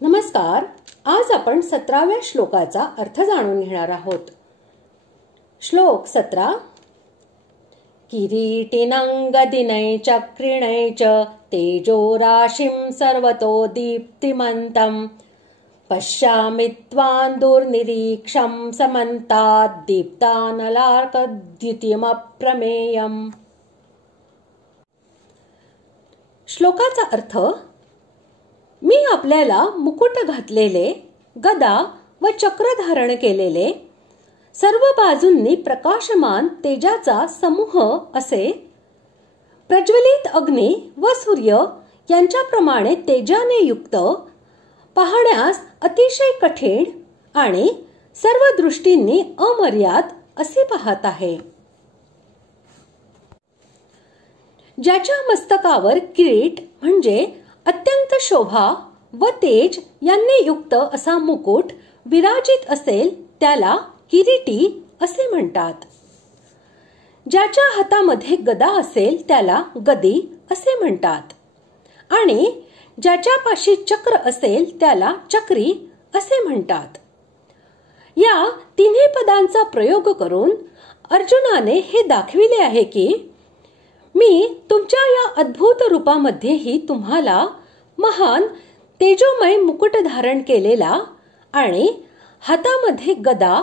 नमस्कार. आज आपण 17व्या श्लोकाचा अर्थ जाणून घेणार आहोत. श्लोक 17. किरीटिनं गदिनै चक्रिणै च तेजो राशिं सर्वतो दीप्तिमन्तं पश्यामि त्वां दुर्निरीक्षं समन्ताद् दीप्तानलार्कद्युतिमप्रमेयम्. श्लोकाचा अर्थ: मी आपल्याला मुकुट घातलेले, गदा व चक्र धारण केलेले, सर्व बाजूंनी प्रकाशमान तेजाचा समूह असे प्रज्वलित अग्नी व सूर्य यांच्याप्रमाणे तेजाने युक्त, पाहण्यास अतिशय कठीण आणि सर्व दृष्टींनी अमर्याद असे पाहत आहे. ज्याच्या मस्तकावर किरीट म्हणजे अत्यंत शोभा व तेज यांनी युक्त असा मुकुट विराजित असेल त्याला किरीटी असे म्हणतात. ज्याच्या हातामध्ये गदा असेल त्याला गदी असे म्हणतात आणि ज्याच्या पाशी चक्र असेल त्याला चक्री असे म्हणतात. या तिन्ही पदांचा प्रयोग करून अर्जुनाने हे दाखविले आहे की मी तुमच्या या अद्भुत रूपामध्येही तुम्हाला महान तेजोमय मुकुट धारण केलेला आणि हातामध्ये गदा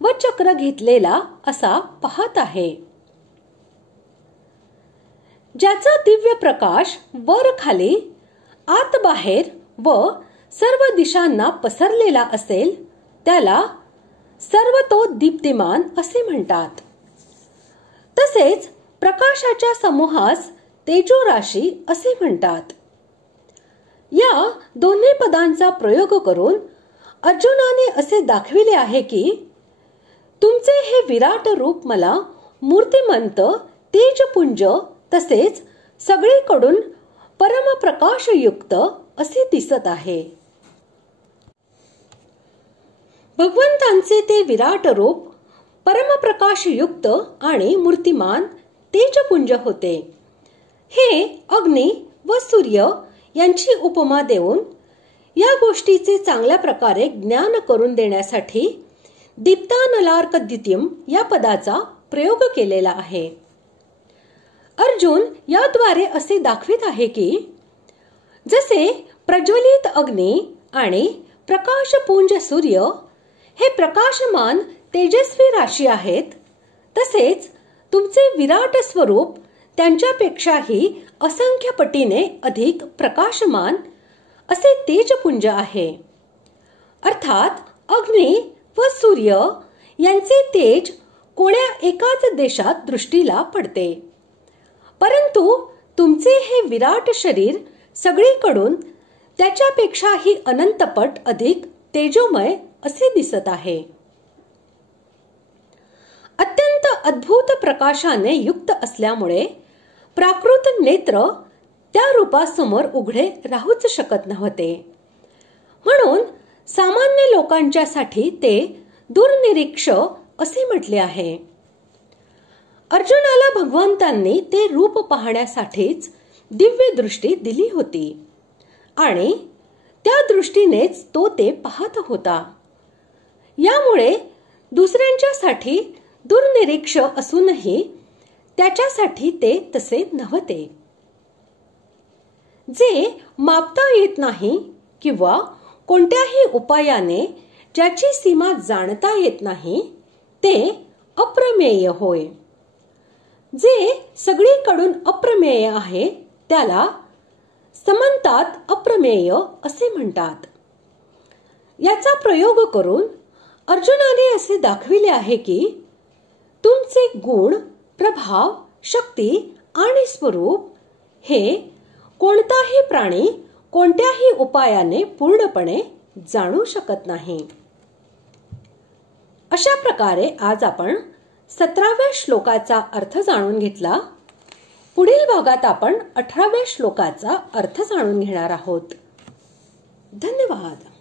व चक्र घेतलेला असा पाहत आहे. ज्याचा दिव्य प्रकाश वर खाली, आत बाहेर व सर्व दिशांना पसरलेला असेल त्याला सर्वतो दीप्तिमान असे म्हणतात. तसेच प्रकाशाच्या समूहास तेजोराशी असे म्हणतात. या दोन्ही पदांचा प्रयोग करून अर्जुनाने असे दाखविले आहे की तुमचे हे विराट रूप मला मूर्तिमंत, तेजपुंज तसेच सगळीकडून परमप्रकाशयुक्त असे दिसत आहे. भगवंतांचे ते विराट रूप परमप्रकाशयुक्त आणि मूर्तिमान तेजपुंज होते. हे अग्नी व सूर्य यांची उपमा देऊन या गोष्टीचे चांगल्या प्रकारे ज्ञान करून देण्यासाठी दीप्तानलार्कद्युतिम या पदाचा प्रयोग केलेला आहे. अर्जुन याद्वारे असे दाखवित आहे की जसे प्रज्वलित अग्नी आणि प्रकाशपुंज सूर्य हे प्रकाशमान तेजस्वी राशी आहेत, तसेच तुमचे विराट स्वरूप त्यांच्यापेक्षाही असंख्य पटीने अधिक प्रकाशमान असे तेजपुंज आहे. अर्थात अग्नी व सूर्य यांचे तेज कोण्या एकाच देशात दृष्टीला पडते, परंतु तुमचे हे विराट शरीर सगळीकडून त्याच्यापेक्षाही अनंतपट अधिक तेजोमय असे दिसत आहे. अत्यंत अद्भुत प्रकाशाने युक्त असल्यामुळे प्राकृत नेत्र त्या रूपासमोर उघडे राहूच शकत नव्हते. म्हणून सामान्य लोकांच्यासाठी ते दुर्निरीक्ष असे म्हटले आहे. अर्जुनाला भगवंतांनी ते रूप पाहण्यासाठीच दिव्य दृष्टी दिली होती आणि त्या दृष्टीनेच तो ते पाहत होता. यामुळे दुसऱ्यांच्यासाठी दुर्निरीक्ष असूनही त्याच्यासाठी ते तसे नव्हते. जे मापता येत नाही किंवा कोणत्याही उपायाने ज्याची सीमा जाणता येत नाही ते अप्रमेय होय. जे सगळीकडून अप्रमेय आहे त्याला समंतात अप्रमेय असे म्हणतात. याचा प्रयोग करून अर्जुनाने असे दाखविले आहे की तुमचे गुण, प्रभाव, शक्ती आणि स्वरूप हे कोणताही प्राणी कोणत्याही उपायाने पूर्णपणे जाणू शकत नाही. अशा प्रकारे आज आपण 17व्या श्लोकाचा अर्थ जाणून घेतला. पुढील भागात आपण 18व्या श्लोकाचा अर्थ जाणून घेणार आहोत. धन्यवाद.